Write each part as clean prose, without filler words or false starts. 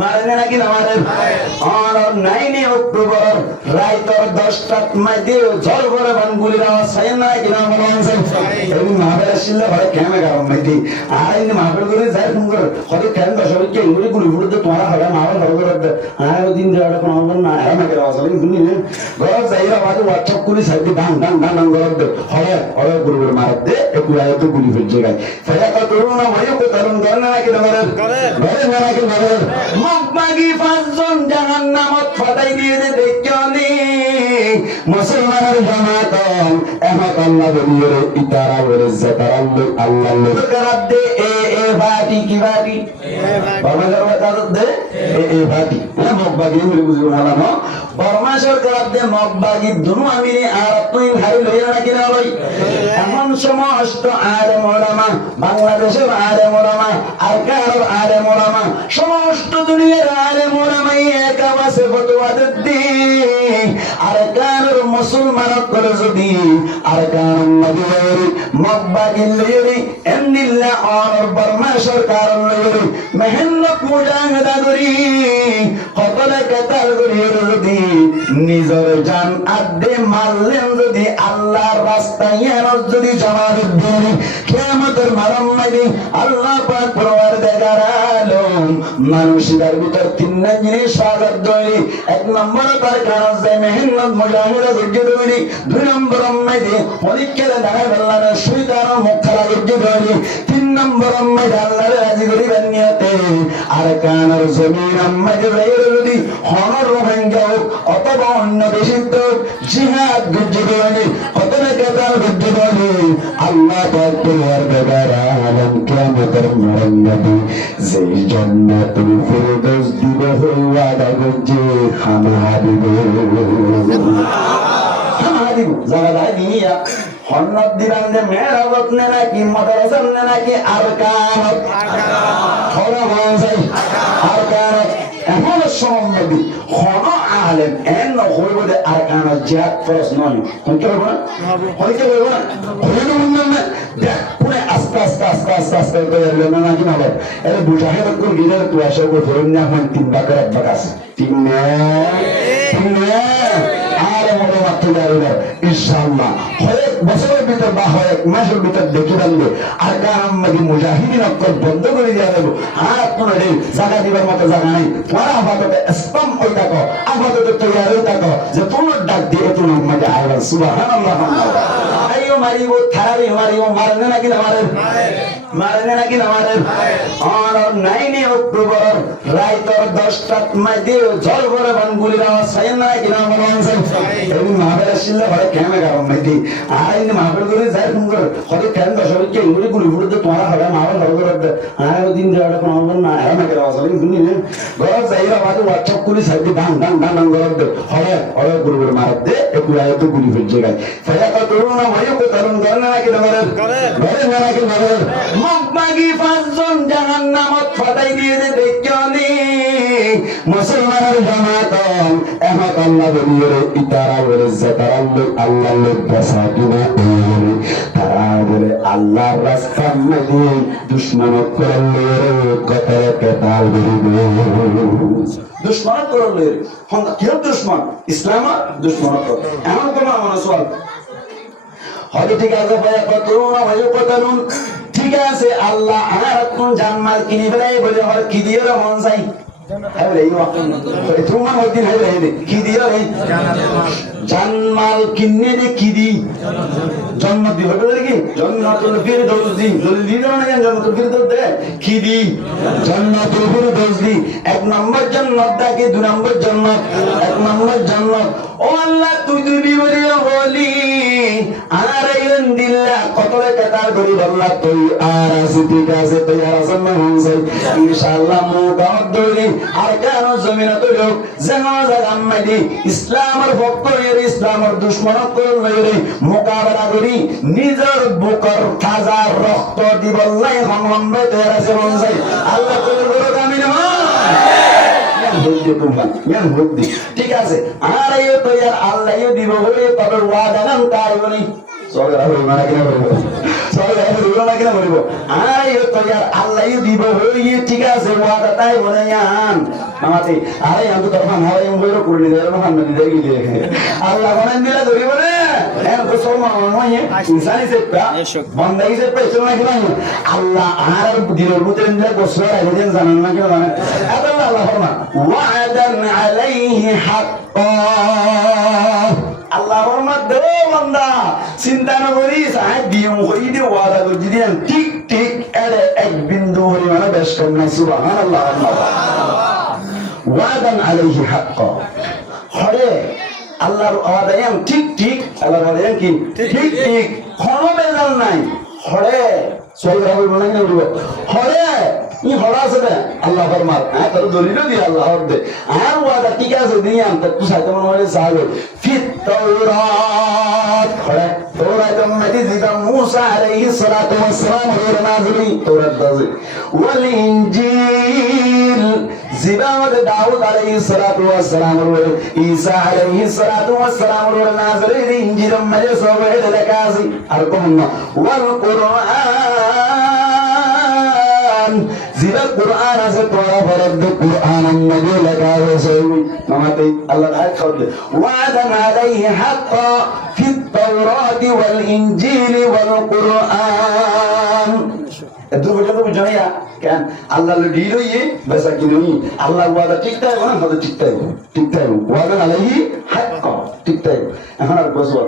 মারে নাকি না মারে আর 9 অক্টোবর রাইতর 10টাত মাইতে জল করে বানগুলি রাও সাইন না কি না মনে আছে এই মাহবের আসলে হয় কেমন গাম মাইতে আর এই মাহবের করে যাই সুন্দর কত কেন বসবে কি গুলি গুলি ফুটতে তোমার হবে মাহবের ধরে করে আর দিন যাওয়াটা কোন হবে না এমন করে আসলে শুনি না ঘর যাইরা বাজে WhatsApp গুলি সাইডে ডাং ডাং ডাং ডাং করে হয় হয় গুলি গুলি মার দে একটু আয় তো গুলি ফুটে যায় ফেরা তো করোনা হয় কো তরুণ করে না কি না করে নাকি করে মগবাগি পাঁচজন জাহান্নামত ফাটাই দিয়ে যে দেখনি মুসলমানের জামাত এমত আল্লাহ বলিয়ে ইতারা বলে জাতারা আল্লাহ লোক করাত দে এ বাটি কি বাটি বাবা করাত দে এ বাটি মগবাগি বলে বুঝলো না না বর্মা সরকার দে মগবাগি দুনু আমি আর তুই ভাই লইয়া নাকি না লই এমন সমস্ত আলেম ওলামা বাংলাদেশের আলেম ওলামা আর কারো আলেম ওলামা সমস্ত দুনিয়ার আলেম ওলামাই এক আওয়াজে ফতোয়া দেন আর কারো মুসলমান করে যদি আর কারো নবীর মগবাগি লইরি এন্দিল্লা আর বর্মা সরকার লইরি মেহনত মুজাহিদা করি কতলে কাতার করি যদি নিজের জান আদে মারলেন যদি আল্লাহর রাস্তায় যদি জমা দেন কিয়ামতের মারামারি আল্লাহ পাক পরওয়ারদিগার আলম মানুষের ভিতর তিন জিনিস স্বাগত দেয় এক নম্বর তার কারণ যে মেহনত মুজাহিদা করতে দেয় দুই নম্বর মেদে পরীক্ষা দেখা আল্লাহর শয়তান মুখ খারাপ করতে দেয় তিন নম্বর মেদে আল্লাহর রাজি করি বানিয়াতে আর কানার জমিন আম্মাকে যদি হনর রোহিঙ্গা হোক অথবা অন্য দেশের তো জিহাদ করতে দেয় কতটা কাতার করতে দেয় আল্লাহ পাক পরওয়ারদিগার আলম কিয়ামতের মারামারি যেই জান্নাতুল ফিরদাউস দিবে ওয়াদা করছে হামাদিব জায়গা দিয়া হন্নত দিলাম যে মেরাবত নে নাকি মাদ্রাসার নে নাকি আর কানত হলো মানসাই আর কানত এমন সম্বন্ধী হন আলেম এন হইব যে আর কানত জিহাদ ফরজ নয় হইতে হইব না হইতে হইব না হইল না দেখ পুরো আস্তে আস্তে আস্তে আস্তে আস্তে করে না নাকি না এর বুঝাহে কোন গিরে তুই আসে কো ধরুন না হন তিন বাকার এক বাক আছে তিন না আর মনে মাত্র যাবে ইনশাআল্লাহ হয় বছরের ভিতর বা হয় এক মাসের ভিতর দেখে রাখবে আর কারণ নাকি মুজাহিদিন অক্ষর বন্ধ করে দেওয়া যাবে আর আপনার জায়গা দিবার মতো জায়গা নেই তোমার আপাতত স্তম হয়ে থাকো আপাতত তৈরি হয়ে থাকো যে তোমার ডাক দিয়ে তোমার মাঝে আইবা সুবহানাল্লাহ আইও মারিব থারাবি মারিব মারনে নাকি না মারনে নাকি না মারেন আর 9 অক্টোবর রাইতর 10টাত মাইতে জল করে বানগুলি রাও সাইন না কি না মনে আছে এই মাহবের আসলে হয় কেমন গাম মাইতে আর এই মাহবের করে যাই সুন্দর কত কেন বসবে কি গুলি গুলি ফুটতে তোমার হবে মাহবের ধরে করে আর দিন যাওয়াটা কোন হবে না এমন করে আসলে শুনি না ঘর যাইরা বাজে WhatsApp গুলি সাইডে ডাং ডাং ডাং ডাং করে হয় হয় গুলি গুলি মার দে একটু আয় তো গুলি ফুটে যায় ফেরা তো করোনা হয় কো তরুণ করে না কি না করে নাকি করে মগবাগি পাঁচজন জাহান্নামত ফাটাই দিয়ে যে দেখনি মুসলমানের জামাত এমত আল্লাহ বলিয়ে ইতারা বলে জাতারা আল্লাহ লোক বাসাকিনা তারা বলে আল্লাহর রাস্তার মধ্যে দুশমনত করলে কতরে কেতাল বলিবে দুশমনত করলে হন কি দুশমন ইসলাম দুশমনত এমন কোন আমার সওয়াল হয়তো ঠিক আছে ভাই কতরুন ভাই কতরুন ঠিক আছে আল্লাহ আর কোন জানমাল কিনে ফেলাই বলে আর কি দিয়ে মন চাই জানমাল কিনে যে কি দি জন্ম দি হবে কি জন্নাতুল ফিরদৌস দি জলদি না জন্নাতুল ফিরদৌস দে কি দি জন্নাতুল ফিরদৌস দি এক নম্বর জান্নাত দাকে দুই নম্বর জান্নাত এক নম্বর জান্নাত ও আল্লাহ তুই যদি বলি আর ইন দিল্লাহ কতলে কাতার করি আল্লাহ তুই আর আছে ঠিক আছে তুই আর আসাম হইছে ইনশাআল্লাহ মুগাদ দই আর কেন জমিনে তো লোক জানাজা গাম্মাদি ইসলামের ভক্ত এর ইসলামের দুশমন করে মোকাবেলা করি নিজের বুকের তাজা রক্ত দিবল্লাই হমহমবে তৈরি আছে হইছে আল্লাহ কবুল করুক আমিন ঠিক আছে আর এই তো আল্লাহ দিব বলে তবে ওয়াদা নাম তাই বলি সরকার না কিনা বলবো সরকার না কিনা বলবো আরে তো यार আল্লাহ দিব হই ঠিক আছে ওয়াদা তাই বলে ইয়ান আমাতে আরে আমি তো তখন হয় আমি বইরো করে দিই আর মোহাম্মদ দিয়ে গিয়ে আল্লাহ বলেন দিলা ধরি বলে এর তো সময় নয় ইনসানি সে বান্দাই সে পেছন না কিনা আল্লাহ আর দিনের ভিতরে দিলা গোসল আগে দিন জানেন না কিনা জানেন আল্লাহ আল্লাহ ফরমান ওয়াদান আলাইহি হাক্কা আল্লাহর মধ্যে বান্দা চিন্তা না করিস আই দিম হই দে ওয়াদা করে দিন ঠিক ঠিক এর এক বিন্দু পরিমাণে বেশ কম না সুবহানাল্লাহ ওয়াদান আলাইহি হাক্কা হরে আল্লাহর ওয়াদা এম ঠিক ঠিক আল্লাহর ওয়াদা কি ঠিক ঠিক কোনো বেজাল নাই হরে সহিহ হবে বলেন না বলবো হরে ই হরা আছে না আল্লাহ ফরমান হ্যাঁ তোর দলিল দি আল্লাহ দে আর ওয়াদা ঠিক আছে দিয়াম তো তুই সাথে মনে হয় সাহাবে ফিত তাওরাত হরে তাওরাত মধ্যে যেটা মুসা আলাইহিস সালাতু ওয়াস সালাম এর নাযিলি তাওরাত দাজি ওয়াল ইনজিল জিবাদ দাউদ আলাইহিস সালাতু ওয়াস সালাম এর ঈসা আলাইহিস সালাতু ওয়াস সালাম এর নাযিলি ইনজিল মধ্যে সব এর লেখাছি আর কোন না ওয়াল কুরআন জিবা কুরআন আছে তোরা বরদ কুরআন মধ্যে লেখা আছে মামাতে আল্লাহ আয়াত খাওয়াতে ওয়াদান আলাইহি হাক্কা ফিত তাওরাতি ওয়াল ইনজিল ওয়াল কুরআন এত পর্যন্ত বুঝাইয়া কেন আল্লাহ ডিল হইয়ে বেসা কি নই আল্লাহ ওয়াদা ঠিক তাই না হয়তো ঠিক তাই ওয়াদান আলাইহি হাক্কা ঠিক তাই এখন আর বসবা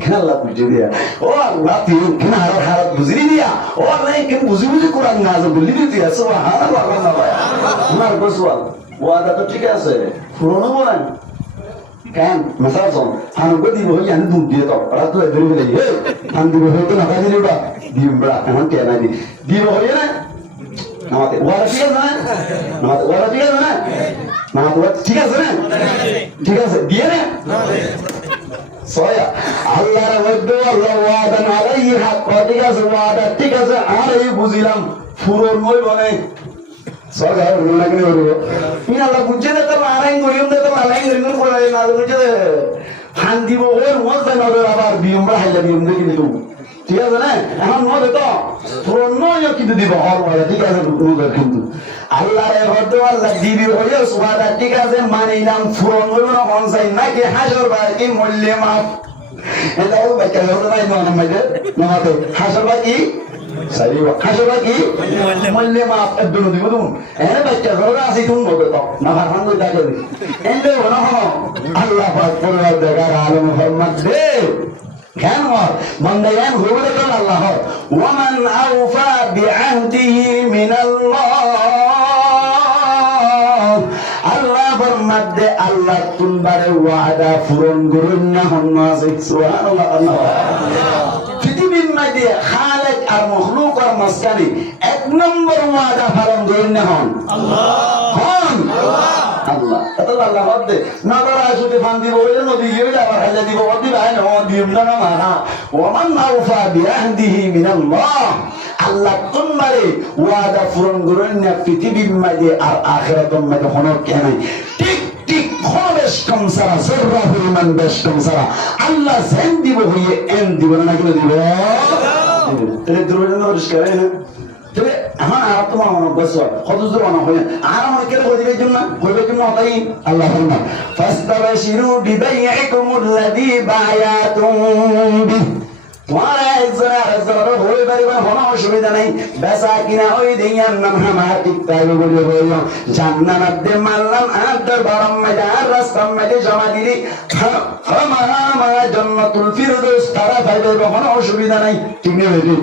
খেলা বুঝে দিয়া ও আল্লাহ তুই কেন হারাত বুঝি দিয়া ও আল্লাহ কেন বুঝি কোরআন না আছে বলি দিয়া সুবহানাল্লাহ আমার বসবা ওয়াদা তো ঠিক আছে পুরনো বলেন কেন মেসাজ হানুকে দিব হই আনি দুধ দিয়ে তো ওরা তো ধরে ফেলে হে হান দিব হয়তো না কাজে দিবা দিবরা এখন কে না দিব হই না আমাদের ওয়াদা ঠিক আছে না আমাদের ওয়াদা ঠিক আছে না আমাদের ঠিক আছে না ঠিক আছে দিয়ে না সয়া আল্লাহর মধ্যে আল্লাহ ওয়াদা আলাইহি হাক্কা ঠিক আছে ওয়াদা ঠিক আছে আর এই বুঝিলাম পুরন হই বলে সরকার লাগে বলবো তুমি আল্লাহ বুঝে দে তো আলাইন করিম দে তো আলাইন করিম করে না বুঝে দে ফান দিব ওর মজা নজর আবার বিয়মরা হাইলা বিয়ম দে কিন্তু ঠিক আছে না এখন মজা তো পুরন নয় কিন্তু দিব আর ওয়াদা ঠিক আছে নজর কিন্তু আল্লাহর মধ্যে আল্লাহ দিবি হইয়া ওয়াদা ঠিক আছে মানিলাম পুরন হইব না কোন চাই নাকি হাজর বাকি মূল্য মাপ এটা ও বাচ্চা হতো না ইমান মাঝে নামাতে হাজর বাকি সারি হাজর বাকি মূল্য মাপ এদুনো দিব তুমি এনে বাচ্চা ধরে আসি তুমি বলবে তো না ভাষণ কই থাকে এন্ডে বনা হলো আল্লাহ পাক পরওয়ার দেগার আলম মুহাম্মদ দে কেন মন্দায়ান হইবে তো আল্লাহ ওয়ামান আউফা বিআহদিহি মিনাল্লাহ আল্লাহর মধ্যে আল্লাহ তুলবারে ওয়াদা পূরণ করুন না হন আছে সুবহানাল্লাহ আল্লাহ পৃথিবীর মধ্যে খালিক আর মাখলুক আর মাসকানি এক নম্বর ওয়াদা পালন করুন না হন আল্লাহ হন আল্লাহ আল্লাহ মধ্যে নগর আসুতে ফান দিব ওই নদী গিয়ে আবার হাইলা দিব ওদি ভাই না দিম না মানা ওমান আউফা বিআহদিহি মিনাল্লাহ আল্লাহ তোমারে ওয়াদা পূরণ করুন না পৃথিবীর মধ্যে আর আখিরাতের মধ্যে কোনো কেন ঠিক ঠিক বেশ কম সারা সর্বা পরিমাণ বেশ কম সারা আল্লাহ জেন দিব হইয়ে এন দিব না কি দিব তাহলে দুর্বল পরিষ্কার না তবে এখন আর তোমার মনে বসো কত দূর মনে হয় আর মনে কেন হইবের জন্য তাই আল্লাহ ফরমান ফাস্তাবাশিরু বিবাইইকুমুল্লাযী বায়াতুম বিহি তোমার একজনের হয়ে পারিবে কোনো অসুবিধা নাই বেচা কিনা ওই দিয়ার নাম আমার ঠিক তাই বলে বলল জান্নাতে মারলাম আর দরবারম মধ্যে আর রাস্তার মধ্যে জমা দিলি আমার জান্নাতুল ফিরদৌস তারা পাইবে কোনো অসুবিধা নাই ঠিক নেই বেটি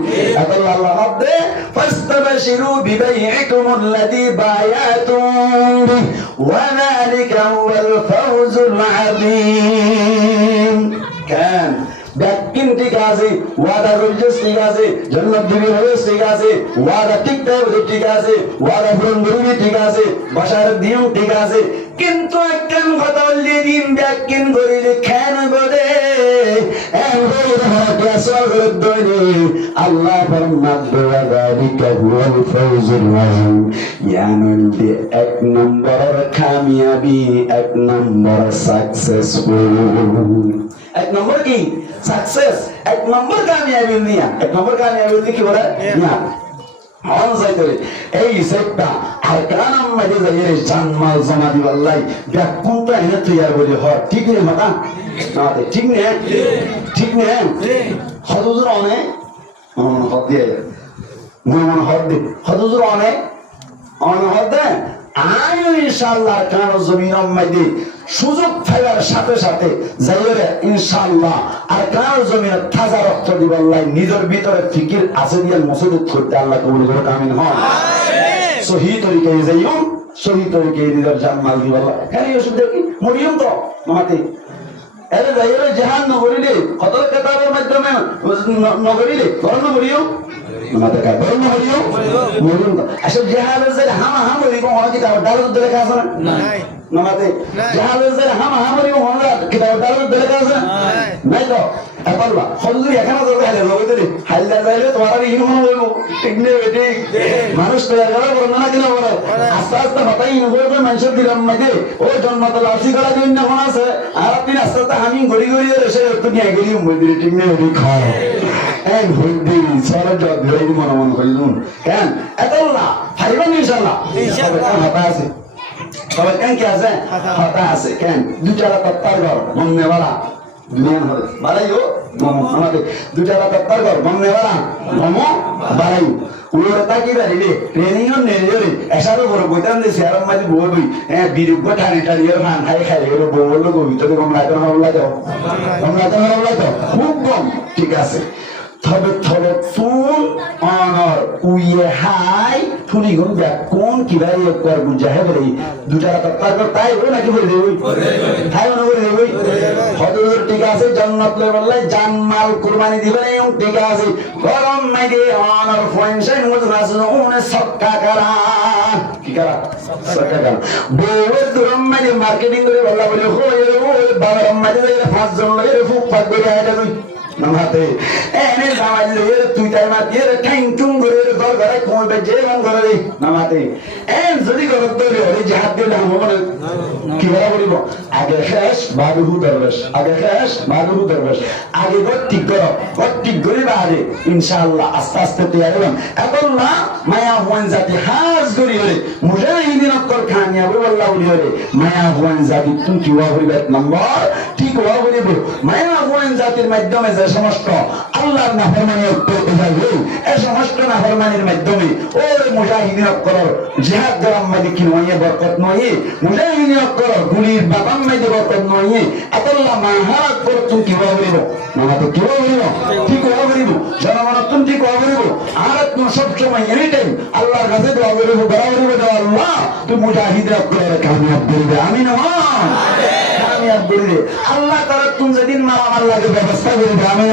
আল্লাহ মধ্যে ফাস্তাবাশিরু বিবাইইকুমুল্লাযী বায়াতুম ওয়া যালিকা হুয়াল ফাওজুল আযীম কেন ব্যাকিন ঠিক আছে ওয়াদা রইজস ঠিক আছে জান্নাত দিবি হইস ঠিক আছে ওয়াদা ঠিক তাই ঠিক আছে ওয়াদা পূরণ করবি ঠিক আছে বাসার দিও ঠিক আছে কিন্তু একজন কথা বললি দিন ব্যাকিন করিলে কেন বলে আল্লাহ ফরমান যালিকা হুয়াল ফাওজুল আযীম ইয়ানন্দি এক নম্বর কামিয়াবি এক নম্বর সাকসেসফুল এক নম্বর কি সাকসেস এক নম্বর কামিয়াবি নিয়া এক নম্বর কামিয়াবি কি বলে নিয়া হন যাইতরে এই সেটটা আর কানাম মাঝে যাইরে জানমাল জমা দিবাল্লাই ব্যাকুনটা এনে তৈয়ার বলি হ ঠিক নেই মাতা না ঠিক নেই ঠিক নেই হদুজুর অনেক হদ দিয়ে মন হদ দে হদুজুর অনেক হদ দে আয়ো ইনশাআল্লাহ কানো জমিন মাঝে সুযোগ পাইবার সাথে সাথে যাইরে ইনশাআল্লাহ আর কানো জমিন তাজা রক্ত দিবাল্লাই নিজের ভিতরে ফিকির আছে দিয়ে মসজিদ করতে আল্লাহ কবুল করুক আমিন হয় সহি তরিকায় যাইও সহি তরিকায় নিজের জানমাল দিবাল্লাই এখানে ওষুধ দেখি মরিয়ম তো মাতে এর যাইরে জাহান নগরীরে কত কিতাবের মাধ্যমে নগরীরে করণ মরিয়ম মাতে কা করণ মরিয়ম মরিয়ম আসলে জাহানের যে হামা হামরি কোন কিতাব ডালত দেখা আছে না নাই নামাতে জাহানের যে হামা হামরি কোন কিতাব ডালত দেখা আছে নাই তো আপাল্লা হলুরি এখানে তো হাইলে নগরীরে হাইলে যাইলে তোমার ইন মন হইব ঠিক নেই বেটি মানুষ তো এরা বড় না কিনা বড় আস্তে আস্তে মাথায় ইন হইবে মানুষের দিলাম মাঝে ও জন্মত লাসি করা দিন না কোন আছে আর আপনি আস্তে আস্তে আমি গড়ি গড়ি এসে একটু নিয়ে গেলি মন্দিরে ঠিক নেই বেটি খাও এই হইবি সারা জগ ধরে মন কইলুন কেন এতলা হাইবা ইনশাআল্লাহ ইনশাআল্লাহ মাথা আছে সবাই কেন কি আছে মাথা আছে কেন দুটা তত্তার ঘর মনে বাড়া দুনিয়া হবে বাড়াইও আমাদের দুটা তত্তার ঘর মনে বাড়া মমো বাড়াই ওরা তাকি বাড়িলে ট্রেনিং অন নেলে এসারো বড় বইতাম দে সেরাম মাঝে বই বিরুদ্ধ ঠানি ঠানি এর ভান খাই খাই এর বললো গবি তবে কম রাতে হরলা যাও খুব কম ঠিক আছে তবে তবে ফুল অনর উইয়ে হাই ফুলি গুন কোন কিভাবে একবার বুঝাহে বলে দুটা তত্তার তাই ও নাকি বলে দেবই তাই মনে করে দেবই হযরত ঠিক আছে জান্নাত লে বললে জানমাল কুরবানি দিবেন এবং ঠিক আছে গরম মাইদে অনর ফয়েনশাই মত রাসুল ওনে সক্কা করা কি করা সক্কা করা বউর গরম মাইদে মার্কেটিং করে বলা বলে ও বাবার মাইদে 5 জন লাগে ফুক পাক করে আইটা কই নামাতে এনে জামাইলে তুই তাই মাতি রে ঠ্যাংটুং করে ঘর ঘরে কোনবে যে মন করে নামাতে এন যদি ঘর তোরে ওরে জিহাদ দিলে হবে কি বলা বলিব আগে শেষ বাদুহু দরবেশ আগে শেষ বাদুহু দরবেশ আগে গটি করে বাদে ইনশাআল্লাহ আস্তে আস্তে তৈরি হলাম এখন না মায়া হুয়ান জাতি হাজ করি হলে মুজাহিদিন অকল খানিয়াবি আল্লাহ বলি হলে মায়া হুয়ান জাতি তুমি কি ওয়া বলিবে এক নম্বর ঠিক ওয়া বলিব মায়া হুয়ান জাতির মাধ্যমে যে সমস্ত আল্লাহর নাফরমানি করতে যাবে এই সমস্ত নাফরমানির মাধ্যমে ওই মুজাহিদিন অকল জিহাদ গরম মাদি কি নয় বরকত নয় মুজাহিদিন অকল গুলির বাবাম মাদি বরকত নয় আল্লাহ মাহারাত কর তুমি কি ওয়া বলিব না তো কি ওয়া বলিব ঠিক ওয়া বলিব জনগণ তুমি ঠিক ওয়া বলিব আর তুমি সব সময় এনি টাইম আল্লাহর কাছে দোয়া করিব বরাবর আল্লাহ তুমি মুজাহিদিন অকল কামিয়াব করবে আমিন কামিয়াব করবে আল্লাহ তাআলা তুমি যেদিন মারামার লাগে ব্যবস্থা করবে আমিন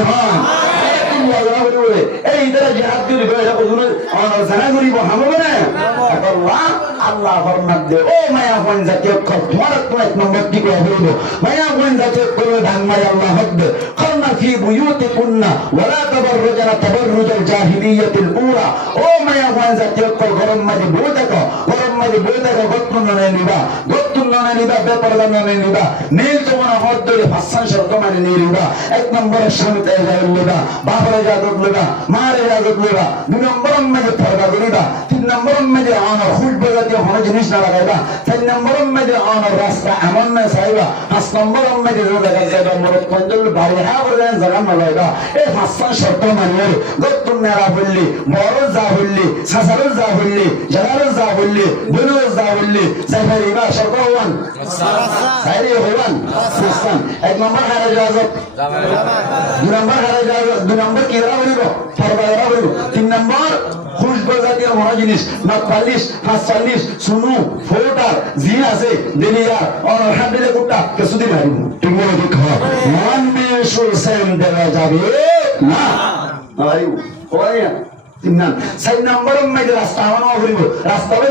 এই তারা জিহাদ করিব এটা বলুন আমার জানা করিব হবে না আল্লাহ আল্লাহ ফরমান দে ও মায়া কোন জাতীয় তোমার এক নম্বর কি করে বলব মায়া কোন জাতীয় করে ধান মায়া আল্লাহ হদ করনা ফি বুয়ুতিকুন্না ওয়ালা তাবাররুজনা তাবাররুজাল জাহিলিয়াতিল উলা ও মায়া কোন জাতীয় গরম মাঝে বই থাকো গত্তুন ননে নিবা বেপরদা ননে নিবা নীল তোমার হদ ধরে ভাষণ শব্দ মানে নিবা এক নম্বরের স্বামীতে নিবা বাপরে ইজাজত লইবা মার ইজাজত লইবা 2 নম্বর মধ্যে পর্দা করিবা 3 নম্বর মধ্যে অনর খুশবু জাতীয় কোনো জিনিস না লাগাইবা 4 নম্বর মধ্যে অনর রাস্তা এমন না চাইবা 5 নম্বর মধ্যে জায়গা যাইবা মরদ পঞ্জল বাড়ি হাবরে জায়গা না লাগাইবা এই ভাষণ শব্দ মানে গত্তুন নেরা বললি মরদ যা বললি সাসার যা বললি জাগার যা বললি বনু যা বললি যাইবা শব্দ হওয়ান সাইরে হওয়ান সুস্তান এক নম্বর হারে ইজাজত 2 নম্বর হারে ইজাজত 2 নম্বর কিরা বলিব ফরবায়রা বলিব 3 নম্বর খুশবু জাতীয় মহা জিনিস না 45 সুনু ফোটার জিন আছে দেলিয়া আর হান্ডেলে কুটা কিছুদিন মারিব ঠিক মনে দেখো মানবে সুলসেন দেওয়া যাবে না আইও ওয়া 3 নম্বর মধ্যে রাস্তা আনো হইব রাস্তা বলে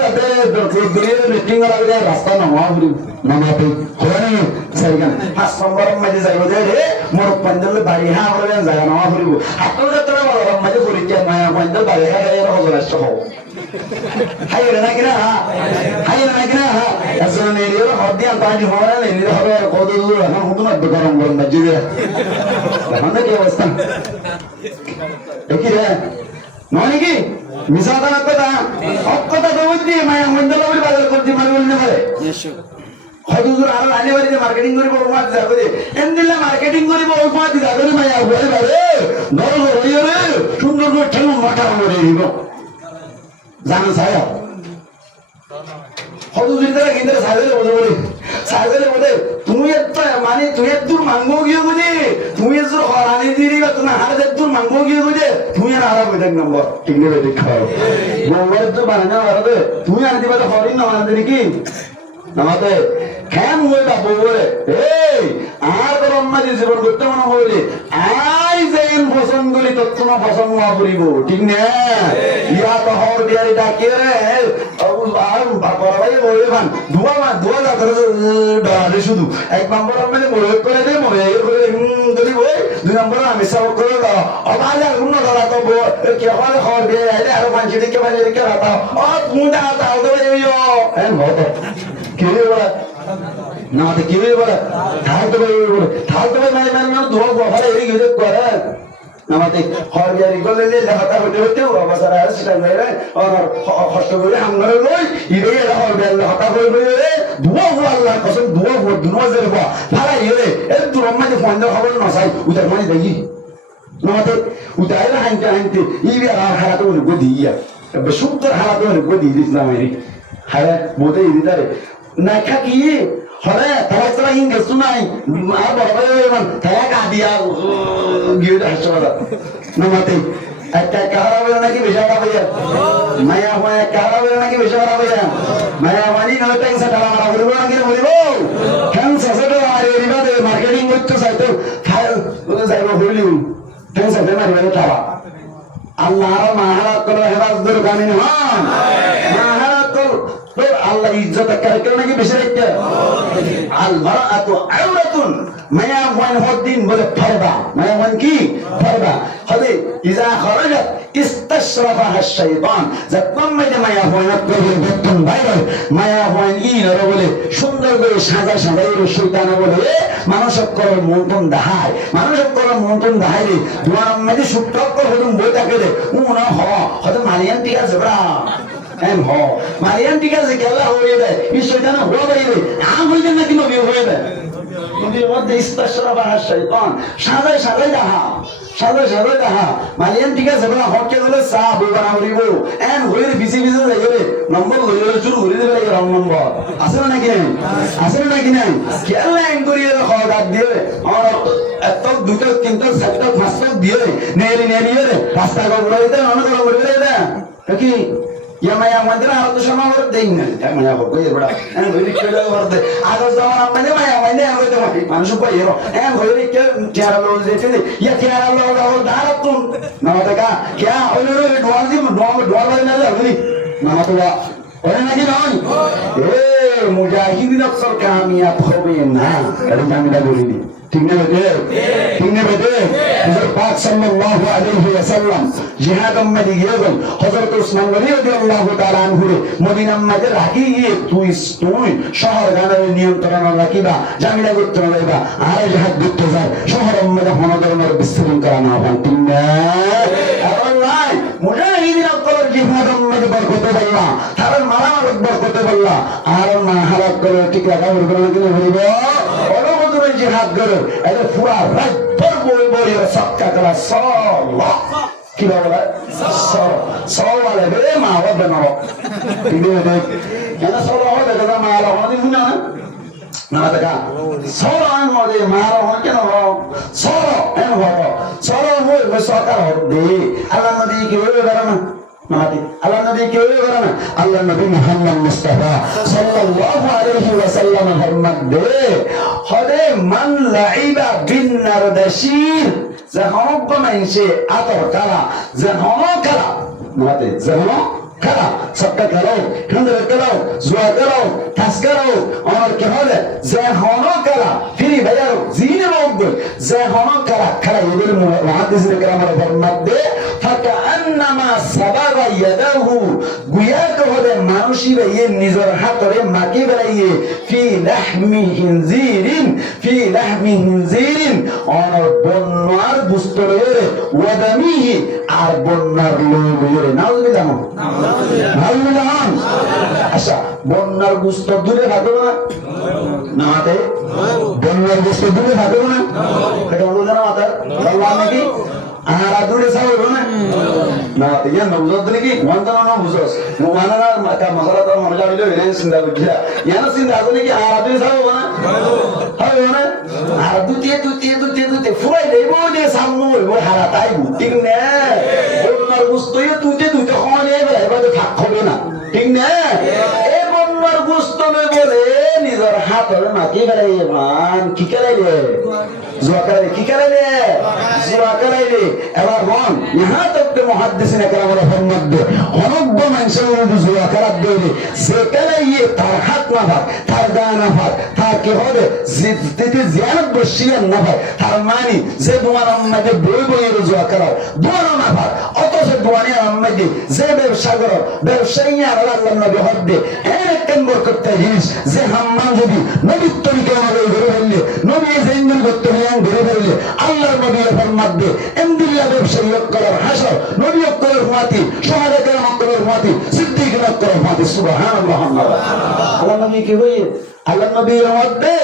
গরিয়ে মিটিং লাগলে রাস্তা নামা হইব নামাতে কোনে সাইগান 5 নম্বর মধ্যে যাইব রে মোর পন্দল বাড়ি হা হলে জায়গা নামা হইব হাতল যাত্রা বড় মধ্যে পরিচয় মায়া পন্দল বাড়ি হা গায়ের হজরা সহ হাইরে না কিনা হাইরে না কিনা আসলে নেরিও হদিয়া পাঁচ হওয়ার নেরিও হবে কত এখন হুতুন গরম গরম না জিরে এখন কি অবস্থা দেখি রে নয় কি মিশা কথা কথা অকথা তো বুঝছি মায়া মন্ডল বলি বাজার করছি মানে বলতে পারে হয়তো আর আনি বাড়িতে মার্কেটিং করিব ওমা দিদা করে এন্দিলে মার্কেটিং করিব ওমা দিদা করে মায়া বলে বারে নর হইও রে সুন্দর করে ঠেলু মাথা মরে দিব জানো ছায়া হয়তো দিদারা কিন্তু সাইলে বলে সাইলে বলে তুমি এত মানে তুই এত মাংগো গিয়ে বুঝি তুমি এত হরানি দিরিবা তুমি হার এত মাংগো গিয়ে বুঝি তুমি আর আলাদা বইতে নম্বর ঠিক নেবে দেখাও নম্বর তো বানানো আলাদা তুমি আর দিবা তো হরিণ না বানাতে নাকি নামাতে কেন হইবা বলে এই আর ব্রহ্মা যে জীবন করতে মনে হইলে আই যেন পছন্দ করি তৎক্ষণ পছন্দ না করিব ঠিক না ইয়া তো হর বিয়ারি ডাকিয়ে রে আর বাবা ভাই বলে ভান দুয়া যা করে ডালে শুধু এক নম্বর মানে মরে করে দে মরে করে যদি বই দুই নম্বর আমি সব করে দাও আবার আর উন্ন দাও তো কে হল হর বিয়ারি আইলে আর পাঁচ দিকে বাজে দিকে রাতা ও তুমি দাও দাও দেইও এন হতো কেউ বলে না তো কেউ বলে থাকতে পারে মানে মানে ধোয়া গোফারে এরি গিয়ে করে আমাদের হর বিয়ারি গলে লেখাটা হতে হতে অবসর আছে সেটা মেরে আর কষ্ট করে আমরা লই ইরে হর বিয়ারি লেখাটা হয়ে গেলে রে ধোয়া আল্লাহ কসম ধোয়া দুনো জেরবা ভাড়া ইরে এর দুরম মানে ফোন দাও খবর না চাই উদার মানে দেখি আমাদের উদাইরা হাইতে ইবে আর হারাতে বলে গদিয়া সুন্দর হারাতে বলে গদি দিস না মেরি হারা বোধে ইদিতারে না খাকি হরে তারা তারা ইংরেজ নাই আর বড় ভাই তারা কাদিয়া গিয়ে হাসপাতাল নামাতে একটা কাহারা বলে নাকি বেশা পাইয়া মায়া হয় কাহারা বলে নাকি বেশা পাইয়া মায়া মানি না ট্যাক্স টাকা মারা বলবো নাকি বলিব ট্যাক্স সেটা আর এরিবাদে মার্কেটিং করতে চাইতো ফাইল যাইবো বলিও ট্যাক্স সেটা মারিবে টাকা আল্লাহর মাহারাত করে হেফাজতের কামিন হন মাহারাত কর আল্লাহ ইজ্জত করে নাকি বেশি রাখতে আল মারাতু আওরাতুন মায়া ওয়ান হদিন বলে পর্দা মায়া ওয়ান কি পর্দা হদে ইজা খরাজাত ইস্তাশরাফাহা শাইতান যখন মায়া ওয়ান করে বেতন বাইরে মায়া ওয়ান ইনর বলে সুন্দর করে সাজা সাজাইরে শয়তান বলে মানুষক করে মন্তন দাহাই মানুষক করে মন্তন দাহাই রে দুয়ার মধ্যে সুটক হদম বই থাকে রে উনা হ হদম মালিয়ান ঠিক আছে ব্রা এম হ মারিয়ান ঠিক আছে কেলা হয়ে যায় এই শয়তান হওয়া বাইরে আম হইলেন নাকি নবী হয়ে যায় নবীর মধ্যে ইস্তাশরাফাহা শাইতান সাজাই দাহা মালিয়ান ঠিক আছে বলা হকে বলে সা বইবানা করিব এন হইরে বিসি যাই রে নম্বর লইলে শুরু করে দেবে রং নম্বর আসলে নাকি নাই কেলা এন করিয়ে রাখো ডাক দিয়ে আর এত দুটো তিনটা চারটা পাঁচটা দিয়ে নেলি রে রাস্তা করে দিতে অনেক করে দিতে কি Ya maya mandira harus sama orang dengan, ya maya kok ya beda. Ini kita orang deh. Ada zaman apa nih maya mandira yang itu mah, manusia kok ya. Ini kita tiara lo jadi, ya tiara lo darat tuh. Nama mereka, kya orang dua lagi nada ini. Nama tua, orang lagi non. Mujahidin aksar kami apa hobi na, kalau kami dah boleh. ठीक है बेटे हज़रत पाक सल्लल्लाहु अलैहि वसल्लम जिहाद में दिएगन हज़रत उस्मान गनी रदियल्लाहु ताआला अन्हु मदीना में राखी ये তুই শহর গানের নিয়ন্ত্রণ রাখিবা জামিলা করতে রাখবা আর জিহাদ করতে যা শহরের মধ্যে হনদরনের বিস্তৃত করা না হয় ঠিক না আল্লাহ মুজাহিদিন আল্লাহর জিহাদের মধ্যে বরকত আল্লাহ তার মারামার বরকত আল্লাহ আর না হারাত করে ঠিক লাগাও করে কি হইব জিহাদ করে এটা পুরা রাত ভর বই সবকা করা সাল্লাহ কি বলে সাল্লাহ রে মা ওয়াদ না ঠিক আছে এটা সাল্লাহ দাদা মা আলা হদি না না দাদা সাল্লাহ মধ্যে মা আলা হন কেন সাল্লাহ এন হতো সাল্লাহ হই সরকার হবে আল্লাহ নবী কি হইবে না Allah Nabi ke orang Allah Nabi Muhammad Mustafa sallallahu alaihi wasallam hormatde hode man laiba bin nardashir zahono komense ator kala zahono kala mate zahono kala sabta kala handre kala zua kala tas kala और क्या होले zahono kala firi bayar zine bogul zahono kala kala yedil muhaddis ne karam hormatde faka anna কান্নামা সাবাগা ইয়াদাহু গুয়া কহলে মানুষই ভাইয়ে নিজের হাতরে মাকি বেড়াইয়ে ফি লাহমি হিনজিরিন অনর বন্যার বুস্তরে ওয়াদামিহি আর বন্যার লোরে নাউজুবিল্লাহ নাউজুবিল্লাহ। আচ্ছা বন্যার বুস্ত দূরে ভাগো না নাতে বন্যার বুস্ত দূরে ভাগো না এটা হলো জানা মাতা আল্লাহ নাকি আহারা দূরে সাইবো না না ইয়া নবুজত নাকি ওয়ান্তানা না বুঝছস মুমানানা মাকা মশলা তো মজা হইলো এনে চিন্তা করিয়া ইয়ানা চিন্তা আছে নাকি আহারা দূরে সাইবো না হয় না আর দুতে ফুরাই দেব যে সামনে হইবো হারা তাই ঠিক না বন্যার বুস্ত দুতে খনে এবারে থাক হবে না ঠিক না এই বন্যার বুস্ত বলে নিজের হাতের মাটি বেড়াইয়ে মান কি করাইলে জুয়া করাইলে কি করাইলে জুয়া করাইলে এবার বল ইহা তক মুহাদ্দিসিন কেরামের মধ্যে অনব্য মানুষের জুয়া করার দইলে সে করাইয়ে তার হাত না ভাগ তার গা না ভাগ তার কি হবে জিতে জিয়ারত বসিয়ে না ভাগ তার মানি যে তোমার আমাদের বই বইয়ের জুয়া করাও দোয়ানো না ভাগ অথচ দোয়ানি আমাদের যে ব্যবসা করো ব্যবসায়ী আর আল্লাহ নবী হদ্দে এক নম্বর করতে জিনিস যে হাম্মাম যদি নবীর তরিকা আমাদের ঘুরে ফেললে নবী জেন্দিল করতে নিয়ে ঘুরে ফেললে আল্লাহর নবী ফরমাদ্দে এমদিল্লাহ ব্যবসায়ী করার হাসর নবী করার হুয়াতি শাহাদা কেরাম করার হুয়াতি সিদ্দিক করার হুয়াতি সুবহানাল্লাহ। আল্লাহ নবী কি হয়ে আল্লাহ নবীর মধ্যে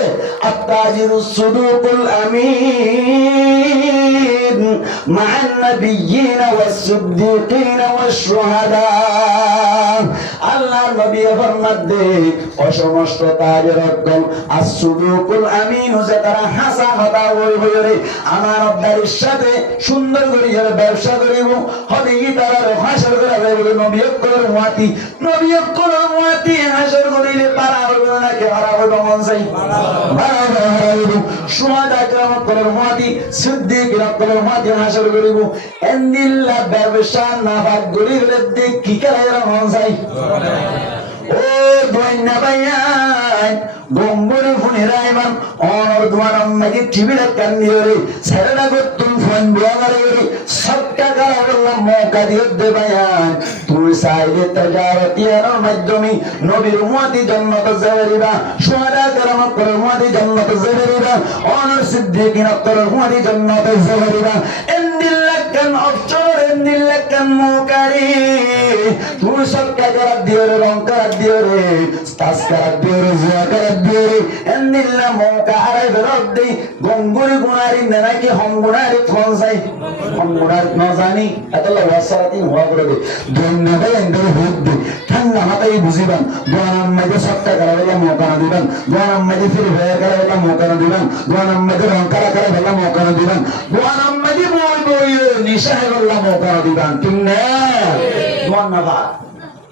আত্তাজিরুস সুদুকুল আমিন মা'আন নাবিয়্যিন ওয়াস-সিদ্দীকিন ওয়াশ-শুহাদা। আল্লাহর নবী ফরমাদ্দে অসমস্ত তাজের একদম as-সুদুকুল আমিন যে তারা হাসা কথা হইরে আমানতদারির সাথে সুন্দর করিয়া ব্যবসা করিব হবে তারা হাসর করে যাবে নবী করার হুয়াতি নবী করার হুয়াতি হাসর করিলে পারা হবে না কে হারা হবে মন চাই পারা হবে শুহাদা কেরাম করার হুয়াতি সিদ্দিক করার হুয়াতি হাসর করিব এন্দিল্লা ব্যবসা না ভাগ করিলে দেখ কি করে মন চাই ও দোয়ান্না ভাইয়ান গম্বরে ফোনে রাইমান অনর দুয়ার আমাকে টিভিটা কান্দিরে সেরা গতুন ফোন বুয়ারে সবটা করা হলো মৌকা দিয়ে দে ভাইয়ান তুই সাইরে তাজারতিয়ার মাধ্যমে নবীর উম্মতি জান্নাতে যাবেরিবা শুহাদা কেরাম করার উম্মতি জান্নাতে যাবেরিবা অনর সিদ্দিকিন করার উম্মতি জান্নাতে যাবেরিবা এন্দিল্লাকান অফচর এন্দিল্লাকান মৌকারি তুই সবটা করা দিয়ে রং করা দিয়ে তাসকার দিয়ে জিয়াকার দিয়ে এন্দিল্লা মৌকা আরে বেরোদ্দি গঙ্গুরি গুনারি নাকি হমগুনারি ফনসাই হমগুনার ন জানি এতলা ওয়াসারাতি হওয়া করে দে ধন্যবাদ এন্ডর হুদ্দি ঠান্ডা মাথায় বুঝিবান দোয়ানাম মাঝে সবটা করা মৌকা না দিবেন দোয়ানাম মাঝে ফির ভয় করা মৌকা না দিবেন দোয়ানাম মাঝে রং করা মৌকা না দিবেন দোয়ানাম মাঝে বই বই নিশা হেলা মৌকা না দিবেন ঠিক না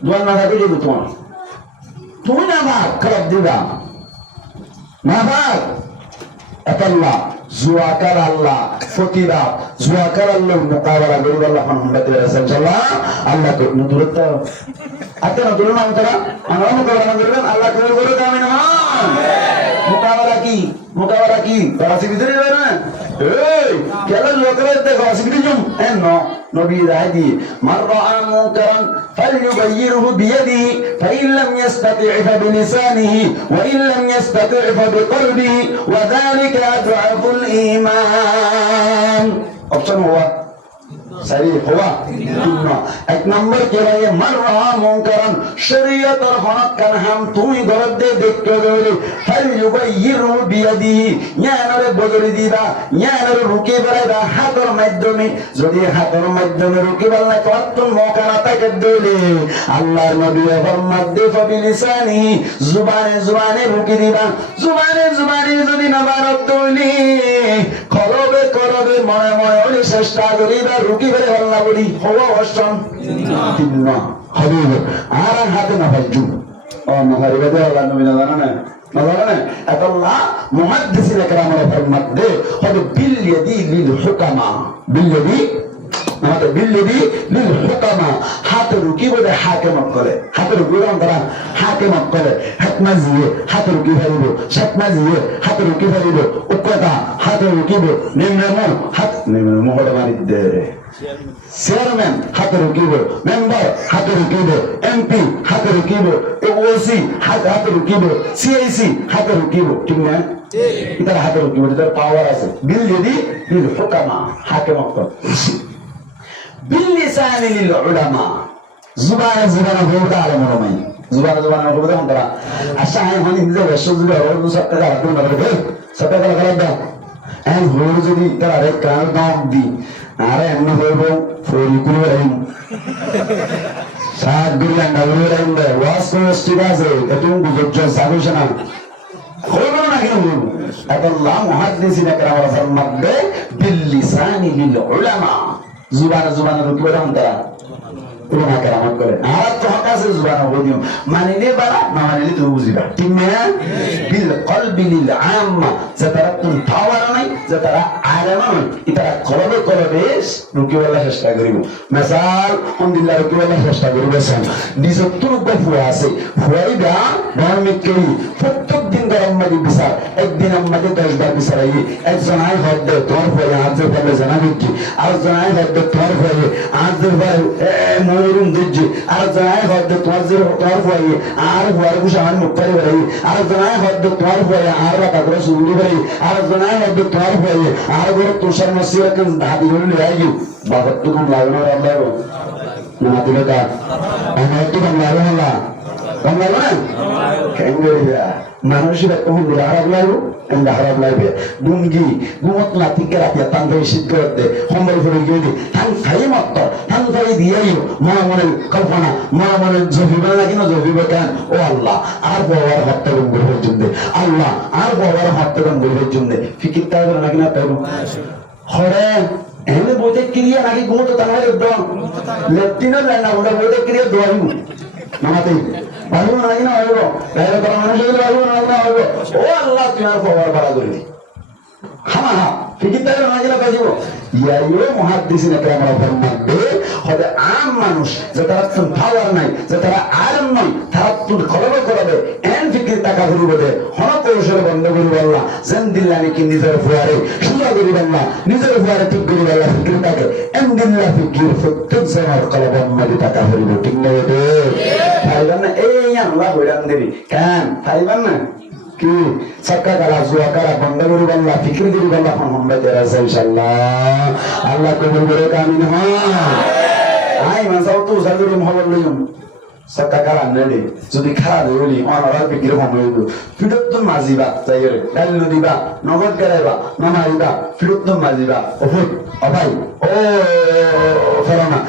দোয়ান না ভাগে দিব তোমার তুমি না ভাগ খারাপ দিবা না ভাগ আল্লাহ জুয়াকার আল্লাহ ফতিরা জুয়াকার আল্লাহ মোকাবেলা করবে আল্লাহ মুহাম্মদ রাসূলুল্লাহ আল্লাহ তো দূরত্ব আতে না দূর না তারা আমরা মোকাবেলা করবেন আল্লাহ কবুল করে দাও আমিন মোকাবেলা কি রাসি ভিতরে যাবে না এই কেন লোকের দেখো রাসি ভিতরে যাও এনো নবী রায় দিয়ে মান রাআ মুনকারান ফালইয়ুগাইয়িরহু বিয়াদিহি ফাইন লাম ইস্তাতি' ফাবিলিসানিহি ওয়া ইন লাম ইস্তাতি' ফাবিকলবিহি ওয়া যালিকা আদআফুল ঈমান। অপশন हुआ सही हुआ एक नंबर के लिए मर रहा मुनकरन शरीयत और हक कर हम तू ही गलत दे देख के बोले फल युगयिरु बियदी यानरे बदली दिबा यानरे रुके बराइबा हातर माध्यमे যদি হাতের মাধ্যমে রুকে বলনা তখন মৌকা না থাকে দিলে আল্লাহর নবী ফরমাতে ফবিলিসানি জুবানে রুকে দিবা জুবানে যদি না বারত তুলি করবে মনে মনে চেষ্টা করিবা রুকি করে আল্লাহ বলি হওয়া অষ্টম তিন না হবে আর হাতে না ভাইজু ও মহারিবা দে আল্লাহ নবী না জানা না আল্লাহ মুহাদ্দিসিন কেরামের ফরমাতে হবে বিল ইয়াদি লিল হুকামা বিল ইয়াদি আমাদের বিল্লিদি লিল হুকামা হাতে রুকি বলে হাকেমত করে হাতে রুকি বলে তারা হাকেমত করে হেকমা জিয়ে হাতে রুকি ফেলিব শেকমা জিয়ে হাতে রুকি ফেলিব উকতা হাতে রুকিব নিম্নমু হাত নিম্নমু হড় মারি দে চেয়ারম্যান হাতে রুকিব মেম্বার হাতে রুকিব এমপি হাতে রুকিব ওসি হাতে রুকিব সিআইসি হাতে রুকিব ঠিক না ইতার হাতে রুকিব ইতার পাওয়ার আছে বিল্লিদি লিল হুকামা হাকেমত করে باللسان للعلماء زبانه غير عالم رمي زبانه غير عالم ترى الشاعر هني نزل الشذ له هو سكت على كل مرة كده سكت على كلام ده أنا هو رجلي ترى رك كان دام دي أنا إنه هو فوري كل يوم ساعد قلنا نقول لهم ده واسكو استجازة كتوم بزوج سالوشنا هو ما نقول أقول الله محدثين كلام رسول الله باللسان للعلماء زبانه ركبه ده انت পুরোনা কেরামত করে আর তো হক আছে জুবানা বলিও মানিলে বালা না মানিলে তো বুঝিবা ঠিক না বিল কলবি লিল আম্মা যারা তুমি পাওয়ার নাই যারা আলেম নাই এটা কলবে কলবে রুকিওয়ালা চেষ্টা করিব মিসাল আলহামদুলিল্লাহ রুকিওয়ালা চেষ্টা করিব সব নিজতুর গফুয়া আছে ফুয়াইবা ধার্মিক করি প্রত্যেক দিন গরম মাদি বিচার একদিন আমাদের 10 বার বিচারাই একজন আই হদ্দে তোর পরে আজ বলে জানাবি কি আর জনাই হদ্দে তোর পরে আজ বলে মরুম দিজি আর জনাই হদ্দে তোর পরে আর হুয়ার গুশান মুক্তারি বলে আর জনাই হদ্দে তোর পরে আর রাতা করে সুবুরি বলে আর জনাই হদ্দে তোর পরে আর গর তুষার মসিয়া কেন দাদি বলে আইও বাবা তো কোন লাগলো আল্লাহ না দিলকা আমি তো কোন লাগলো না কোন লাগলো কেন গরিয়া মানুষের তখন খারাপ লাগবে এমনি খারাপ লাগবে গুঙ্গি গুমত না তিকে রাখিয়া তান ধরে শীত করতে সম্বল করে গিয়ে দিই থান খাই মত থান খাই দিয়াইও মনে মনে কল্পনা মনে মনে জফিবে না কিনা জফিবে কেন ও আল্লাহ আর বাবার হত্যাগম করবে জন্য আল্লাহ আর বাবার হত্যাগম করবে জন্য ফিকির তাই না কিনা তাই হরে এমনি বইতে ক্রিয়া নাকি গুমত তাহলে একদম লেফটিনও যায় না ওটা বইতে ক্রিয়া দোয়াই নামাতেই ভালো না কিনা হইব বাইরে করা মানুষের ভালো না কিনা হইব ও আল্লাহ তুমি আর খবর বাড়া করবি হা হা ফিকির তাই না কিনা বাজিব ইয়াইও মুহাদ্দিসিনে কেরামরা ফরমাবে হবে আম মানুষ যে তারা পাওয়ার নাই যে তারা আলেম নাই তারা তুই কলবে করবে এন ফিকির টাকা করিব দে হন কৌশল বন্ধ করিব আল্লাহ যেন দিল্লা নাকি নিজের ফুয়ারে সুজা করিব আল্লাহ নিজের ফুয়ারে ঠিক করিব আল্লাহ ফিকির টাকে এন দিল্লা ফিকির প্রত্যেক জনের কলবের মধ্যে টাকা করিব ঠিক না রে পাইবেন না এই আল্লাহ বইরান দেবি কেন পাইবেন না কি সক্কা করা জুয়া করা বন্ধ করিব আল্লাহ ফিকির করিব আল্লাহ মোহাম্মদ রাসূল ইনশাআল্লাহ আল্লাহ কবুল করে আমিন হ্যাঁ আই মাসাও তো জাদুরি মোহাম্মদ লইম সক্কা করা নেড়ে যদি খারাপ হইলি অনারা ফিকির হইব ফিরত তো মাজিবা তাইরে ডাল দিবা নগদ করাইবা নামাইবা ফিরত তো মাজিবা ও ভাই ও ফেরানা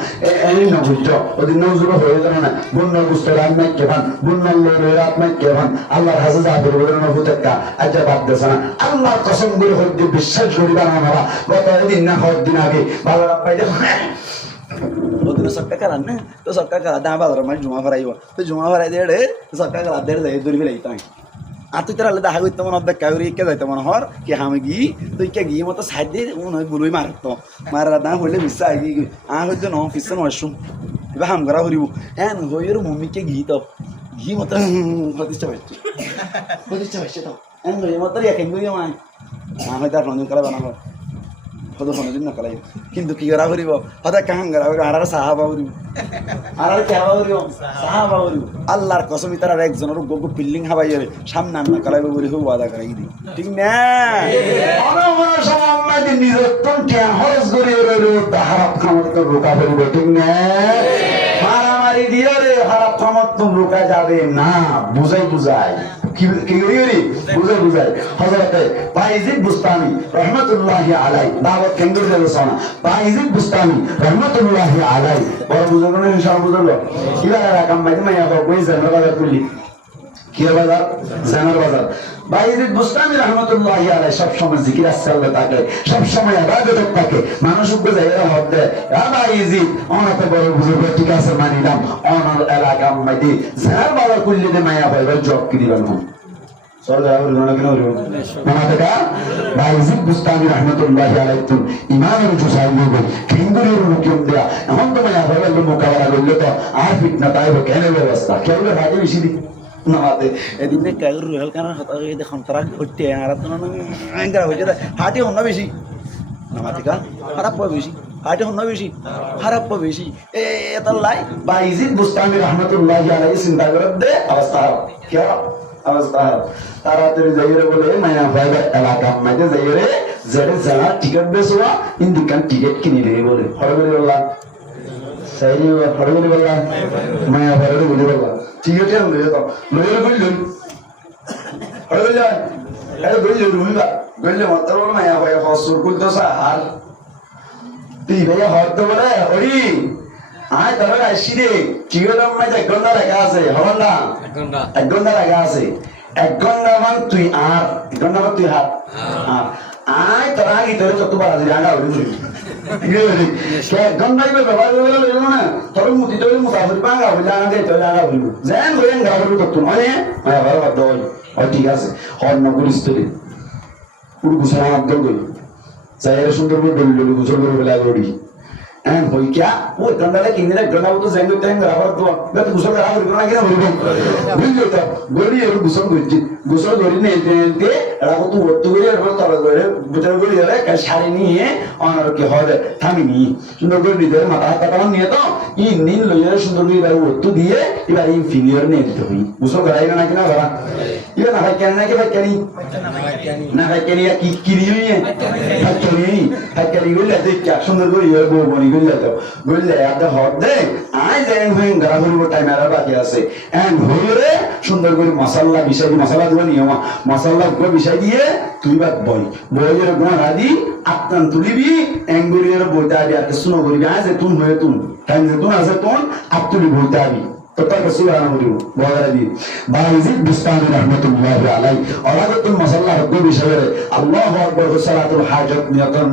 এই নবুজ ওদিন নজুর হয়ে গেল না গুণ গুস্ত রাত কেভান গুণ লড়ে রাত কেভান আল্লাহর হাজা বলে নবুতেকা আজ বাদ দেছে না আল্লাহর কসম করে হইতে বিশ্বাস করিবা না বাবা গত দিন না হওয়ার দিন আগে ভালো পাইলে ওদিন সক্কা করান না তো সক্কা করা দা বাজার মানে জমা ফরাইব তো জমা ফরাই দেড়ে সক্কা করা দেড় যাই দূর ফেলাই তাই আর তুই তার দেখা করতে মনে অর্ধেক কাউরি কে যাইতে মনে হর কি আমি গি তুই কে গিয়ে মতো সাইড দিয়ে বুলুই মারতো মারা দা হইলে বিশ্বাস আগে হইতে ন পিছনে নশুম এবার হাম করা হরিব হ্যাঁ হইয়ের মম্মিকে ঘি তো ঘি মতো প্রতিষ্ঠা পাইছে তো এন হইয়ে মতো একেন গিয়ে মাই হয়তো আর রঞ্জন করা বানাবো হয়তো কোনোদিন নকলাই কিন্তু কি করা করিব হয়তো কাহাম করা আর সাহাবা করিব আর কেবা করিব সাহাবা করিব আল্লাহর কসম তার একজনের গোগো বিল্ডিং হাবাই যাবে সামনে আন্না করাইব করি হবো আদা করাই দিই ঠিক না অনমন সমাজে নিজত্বন জ্ঞান হরস করি হারাপ খামত রোকা করিব ঠিক না মারামারি দিয়ে রে হারাপ খামত রোকা যাবে না বুঝাই কি বুঝাই হযরতে বাইজিদ বুস্তামি রাহমাতুল্লাহি আলাইহি দাওয়াত কেন্দ্র দেলছনা বাইজিদ বুস্তামি রাহমাতুল্লাহি আলাইহি বড় বুঝলো না ইনশাআল্লাহ বুঝলো কিলা রাকাম মাইতে মাইয়া কই জানো বাজার কুলি কি বাজার জানার বাজার বাইজিদ বুস্তামি রাহমাতুল্লাহি আলাইহি সব সময় জিকির আল্লাহ তাকে সব সময় ইবাদত থাকে মানুষ বুঝায় এরা হদ্দে বাইজিদ অনাতে বড় বুঝলো ঠিক আছে মানিলাম অনার এলাকা মাইতে জানার বাজার কুলি দে মাইয়া পাইবা জব কি দিবেন সরকার বললো না কেন বলবো নামাতে কা বাইজিদ বুস্তামি রহমাতুল্লাহি আলাইহি ইমামের জুসাই বলবো কিংগুরের রুকিম দেয়া এখন তো মানে আবার মোকাবেলা করলে তো আর ফিটনা তাই কেন ব্যবস্থা কেউ ভাগে বেশি দিক নামাতে এদিনে কাগর রুহাল কারণ হতা দেখুন তারা ঘটতে আর তো না আঙ্গার হয়ে যায় হাটে অন্য বেশি নামাতে কা খারাপ পাবে বেশি হাটে অন্য বেশি খারাপ পাবে বেশি এটা লাই বাইজিদ বুস্তামি রহমাতুল্লাহি আলাইহি চিন্তা করে দে অবস্থা কি অবস্থা তাড়াতাড়ি যাইরে বলে মায়া ভাইবা এলাকা মাঝে যাইরে যেটা যারা টিকিট বেচবা ইন্দিকান টিকিট কিনে নেবে বলে হরগরি বললাম সাইরি হরগরি বললাম মায়া ভাইরে বলে বললাম টিকিট কেন লয়ে তো লয়ে গইল হরগরি যায় এই গইল রুইবা গইল মাত্র বলে মায়া ভাই হসুর কুলতো সাহার তুই ভাইয়া হরতো বলে ওরি আয় তবে আসি রে টিকিটের মাঝে 1 ঘন্টা লাগা আছে হল না 1 ঘন্টা লাগা আছে 1 ঘন্টা মান তুই আর 1 ঘন্টা মান তুই হাত আর আয় তোর আগে তোর যতবার আছে আঙ্গা হইল কে 1 ঘন্টাই ব্যবহার করে লইল না তোর মুতি তোর মুসাফির পাঙ্গা হইল আঙ্গা তোর আঙ্গা হইল যেন হইন গা হইল তো মানে মায়া ভালো বাদ দই ও ঠিক আছে হর না করিস তুই পুরো গুছানা একদম কই যাইরে সুন্দর করে ডলি গুছল করে বেলা গড়ি হই क्या वो गंडाले किन्ने गंडा तो जेंगो तेंग रावर तो मैं गुसल रावर करना क्या बोलूं बिल्कुल तो गोली और गुसल गोली ने ते राको तू वट्टू गोली और तो गोली बुतर गोली रे का शारी नहीं है और के हो दे थामी नहीं सुंदर गोली दे माता काटा नहीं तो ई नील लये सुंदर गोली बारे वट्टू दिए इबार ई फिनियर ने तो हुई गुसल कराएगा ना कि ना करा ये ना कहना के भाई करी ना भाई करी या की हुई है फैक्टरी गोली देख क्या सुंदर गोली और वो बनी গইলে আদা হদ দে আই যেন হই গরা হইব টাইম আর বাকি আছে এন হইরে সুন্দর করে মশলা বিষয় দি মশলা দিব নিয়ম মশলা গো বিষয় দিয়ে তুই বাদ বইয়ের গুণ আদি আত্মান তুলিবি এঙ্গুরিয়ের বইতা দি আর শুনো করিবি আজ তুন হয়ে তুন টাইম যে তুন আছে তুন আত্তুলি বইতা দি তো তার সুবহান বলিব বলা দি বাইজিদ বুস্তামি রাহমাতুল্লাহি আলাইহি ওয়ালাকুম মশলা গো বিষয়ে আল্লাহু আকবার সালাতুল হাজাত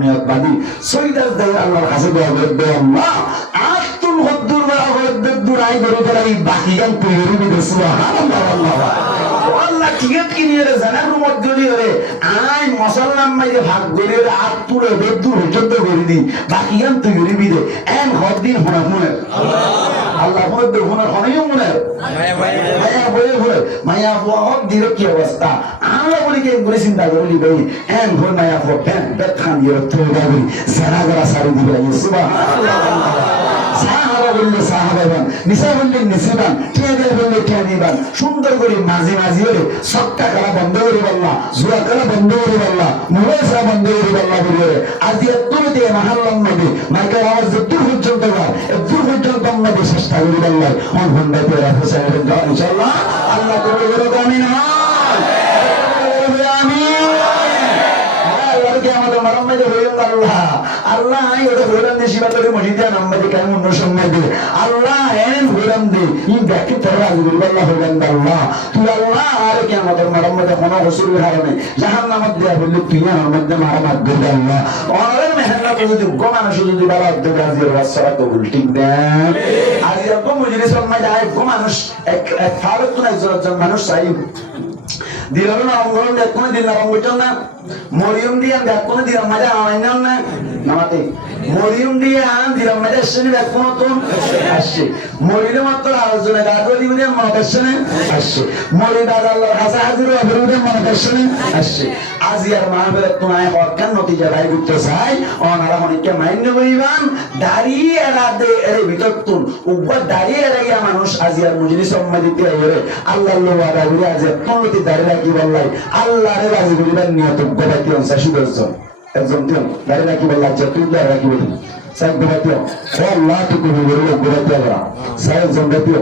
নিয়ত বাদি সৈয়দ দাই আল্লাহর কাছে দোয়া করবে আল্লাহ আতুল হদ্দুর ওয়া হদ্দুর আই করে তাই বাকি গান তৈরি করে সুবহানাল্লাহ আল্লাহ টিকেট কিনিয়ে রে জানার রুমত গলি রে আই মশলা মাইরে ভাগ গলি রে আতুল হদ্দুর পর্যন্ত করে দি বাকি গান তৈরি বিদে এন হদ্দিন হনা মনে আল্লাহ মধ্যে হুনার হনাইও মনে মায়া বলে বলে মায়া বহুত দিলে কি অবস্থা আমরা বলি কে করে চিন্তা করি ভাই এন হল মায়া ফো ফ্যান বেখান ইয়ে তো গাবি সারা গরা সারি দিবে সুবহানাল্লাহ সাহাবা বললে সাহাবাবান নিসা বললে নিসাবান টিয়াদে বললে টিয়াদিবান সুন্দর করে মাঝে মাঝে হলে সবটা করা বন্ধ করে বললা জুয়া করা বন্ধ করে বললা মুবাসা বন্ধ করে বললা বলে আজ এততে মহল্লার মধ্যে মাইকের আওয়াজ দূর পর্যন্ত দূর পর্যন্ত মধ্যে চেষ্টা করে বললা অন ঘন্টাতে রাখা সাহেব ইনশাআল্লাহ আল্লাহ করে বলে আমিন আল্লাহ এটা হইলাম দে শিবালকে মসজিদে নাম্বারে কেমন সম্মান দে আল্লাহ এন হইলাম দে ই ব্যাকে তোরা আল্লাহ হইলাম আল্লাহ তুই আল্লাহ আর কিয়ামতের মারমতে কোন রসুলের কারণে জাহান্নামে দেয়া বললি তুই আমার মধ্যে মারামাত দে আল্লাহ ওরে মেহনত যদি গোমান শুধু দি বাবা আব্দুল গাজীর ওয়াসরা কবুল ঠিক দেন আর এরকম মজলিস মধ্যে আয় গো মানুষ এক ফারুক না একজন মানুষ চাই দিলাম না অঙ্গন দেখুন দিলাম বুঝছেন না মরিয়ম দিয়ে দেখুন দিলাম মজা আইন না নামাতে মরিয়ম দিয়ে আন দিলাম মজা শুনে দেখুন তো আসছে মরিলে মাত্র আলোচনা গাদো দিবনে মনকাশনে আসছে মরি দাদা আল্লাহর কাছে হাজির হবে মনকাশনে আসছে আজি আর মাহফিল তোমায় হকান নতিজা রাই করতে চাই অনারা অনেককে মাইন্য করিবান দাঁড়িয়ে এরাদে এর ভিতর তুন উবা দাঁড়িয়ে এরাইয়া মানুষ আজি আর মজলিস সম্মাদিতে আইরে আল্লাহ ওয়াদা করে আজি তোমতি দাঁড়িয়ে কি বললাই আল্লাহরে রাজি করিবার নিয়ত গবাইতে অনসা সুদর্শন একজন দিন দাঁড়িয়ে কি বললা যে তুই রাখি বলি সাহেব গবাইতে ও আল্লাহ তুই কবি বলে গবাইতে আল্লাহ সাহেব জন্দাতিও